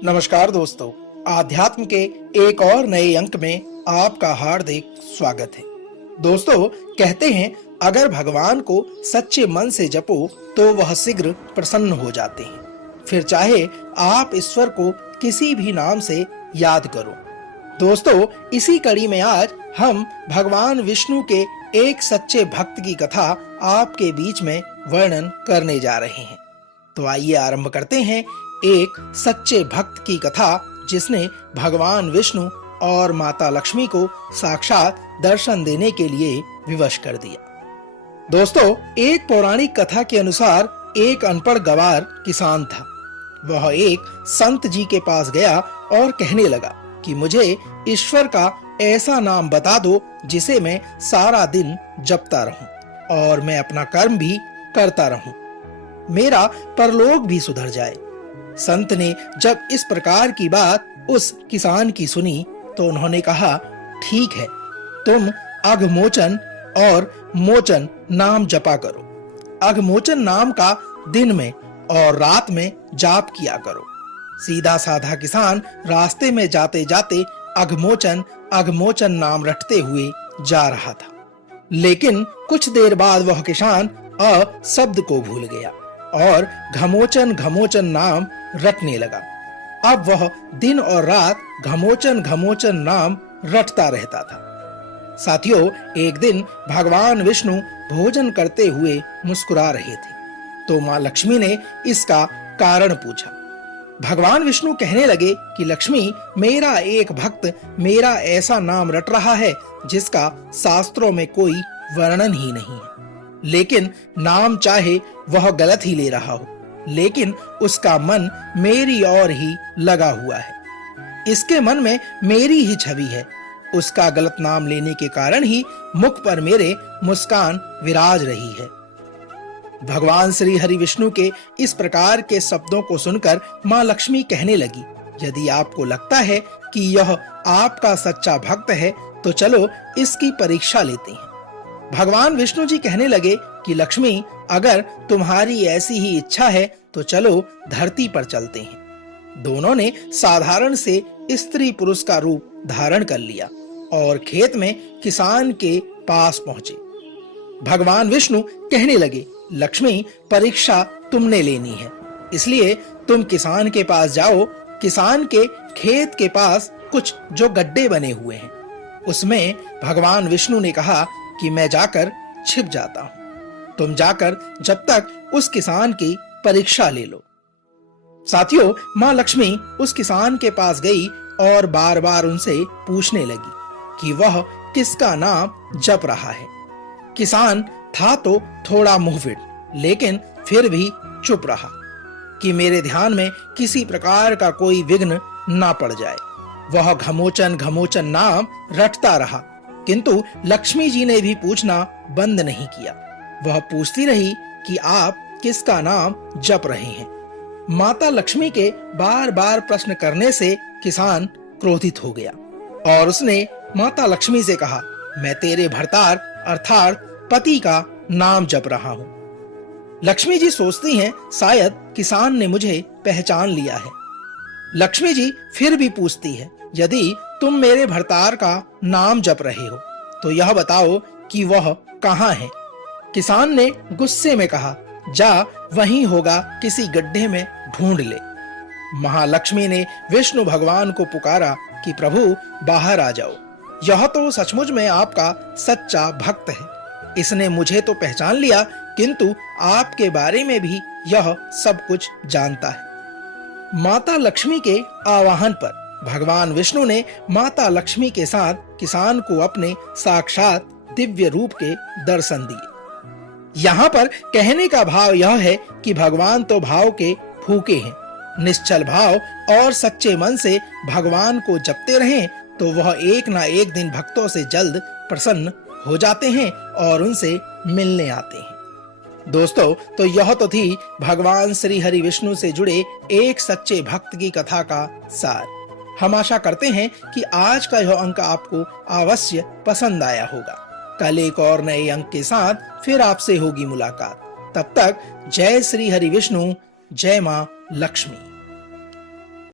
नमस्कार दोस्तों, आध्यात्म के एक और नए अंक में आपका हार्दिक स्वागत है। दोस्तों, कहते हैं अगर भगवान को सच्चे मन से जपो तो वह शीघ्र प्रसन्न हो जाते हैं। फिर चाहे आप ईश्वर को किसी भी नाम से याद करो। दोस्तों, इसी कड़ी में आज हम भगवान विष्णु के एक सच्चे भक्त की कथा आपके बीच में वर्णन करने जा रहे हैं। तो आइए आरंभ करते हैं एक सच्चे भक्त की कथा जिसने भगवान विष्णु और माता लक्ष्मी को साक्षात दर्शन देने के लिए विवश कर दिया। दोस्तों, एक पौराणिक कथा के अनुसार एक अनपढ़ गवार किसान था। वह एक संत जी के पास गया और कहने लगा कि मुझे ईश्वर का ऐसा नाम बता दो जिसे मैं सारा दिन जपता रहूं और मैं अपना कर्म भी करता रहूं, मेरा परलोक भी सुधर जाए। संत ने जब इस प्रकार की बात उस किसान की सुनी तो उन्होंने कहा, ठीक है, तुम अघमोचन और मोचन नाम जपा करो। अघमोचन नाम का दिन में और रात में जाप किया करो। सीधा साधा किसान रास्ते में जाते जाते अघमोचन अघमोचन नाम रटते हुए जा रहा था, लेकिन कुछ देर बाद वह किसान अ शब्द को भूल गया और घमोचन घमोचन नाम रटने लगा। अब वह दिन और रात घमोचन घमोचन नाम रटता रहता था। साथियों, एक दिन भगवान विष्णु भोजन करते हुए मुस्कुरा रहे थे तो मां लक्ष्मी ने इसका कारण पूछा। भगवान विष्णु कहने लगे कि लक्ष्मी, मेरा एक भक्त मेरा ऐसा नाम रट रहा है जिसका शास्त्रों में कोई वर्णन ही नहीं है, लेकिन नाम चाहे वह गलत ही ले रहा हो, लेकिन उसका मन मेरी ओर ही लगा हुआ है। इसके मन में मेरी ही छवि है। उसका गलत नाम लेने के कारण ही मुख पर मेरे मुस्कान विराज रही है। भगवान श्री हरि विष्णु के इस प्रकार के शब्दों को सुनकर मां लक्ष्मी कहने लगी, यदि आपको लगता है कि यह आपका सच्चा भक्त है तो चलो इसकी परीक्षा लेते हैं। भगवान विष्णु जी कहने लगे कि लक्ष्मी, अगर तुम्हारी ऐसी ही इच्छा है तो चलो धरती पर चलते हैं। दोनों ने साधारण से स्त्री पुरुष का रूप धारण कर लिया और खेत में किसान के पास पहुंचे। भगवान विष्णु कहने लगे, लक्ष्मी, परीक्षा तुमने लेनी है, इसलिए तुम किसान के पास जाओ। किसान के खेत के पास कुछ जो गड्ढे बने हुए हैं, उसमें भगवान विष्णु ने कहा कि मैं जाकर छिप जाता हूं, तुम जाकर जब तक उस किसान की परीक्षा ले लो। साथियों, मां लक्ष्मी उस किसान के पास गई और बार बार उनसे पूछने लगी कि वह किसका नाम जप रहा है। किसान था तो थोड़ा मुंहफिट, लेकिन फिर भी चुप रहा कि मेरे ध्यान में किसी प्रकार का कोई विघ्न ना पड़ जाए। वह घमोचन घमोचन नाम रटता रहा, किंतु लक्ष्मी जी ने भी पूछना बंद नहीं किया। वह पूछती रही कि आप किसका नाम जप रहे हैं। माता लक्ष्मी के बार बार प्रश्न करने से किसान क्रोधित हो गया और उसने माता लक्ष्मी से कहा, मैं तेरे भरतार अर्थात पति का नाम जप रहा हूं। लक्ष्मी जी सोचती हैं शायद किसान ने मुझे पहचान लिया है। लक्ष्मी जी फिर भी पूछती है, यदि तुम मेरे भरतार का नाम जप रहे हो तो यह बताओ कि वह कहाँ है। किसान ने गुस्से में कहा, जा वहीं होगा, किसी गड्ढे में ढूंढ ले। महालक्ष्मी ने विष्णु भगवान को पुकारा कि प्रभु, बाहर आ जाओ, यह तो सचमुच में आपका सच्चा भक्त है। इसने मुझे तो पहचान लिया, किंतु आपके बारे में भी यह सब कुछ जानता है। माता लक्ष्मी के आवाहन पर भगवान विष्णु ने माता लक्ष्मी के साथ किसान को अपने साक्षात दिव्य रूप के दर्शन दिए। यहाँ पर कहने का भाव यह है कि भगवान तो भाव के भूखे हैं। निश्चल भाव और सच्चे मन से भगवान को जपते रहें तो वह एक ना एक दिन भक्तों से जल्द प्रसन्न हो जाते हैं और उनसे मिलने आते हैं। दोस्तों, तो यह तो थी भगवान श्री हरि विष्णु से जुड़े एक सच्चे भक्त की कथा का सार। हम आशा करते हैं कि आज का यह अंक आपको अवश्य पसंद आया होगा। कल एक और नए अंक के साथ फिर आपसे होगी मुलाकात। तब तक जय श्री हरि विष्णु, जय मां लक्ष्मी।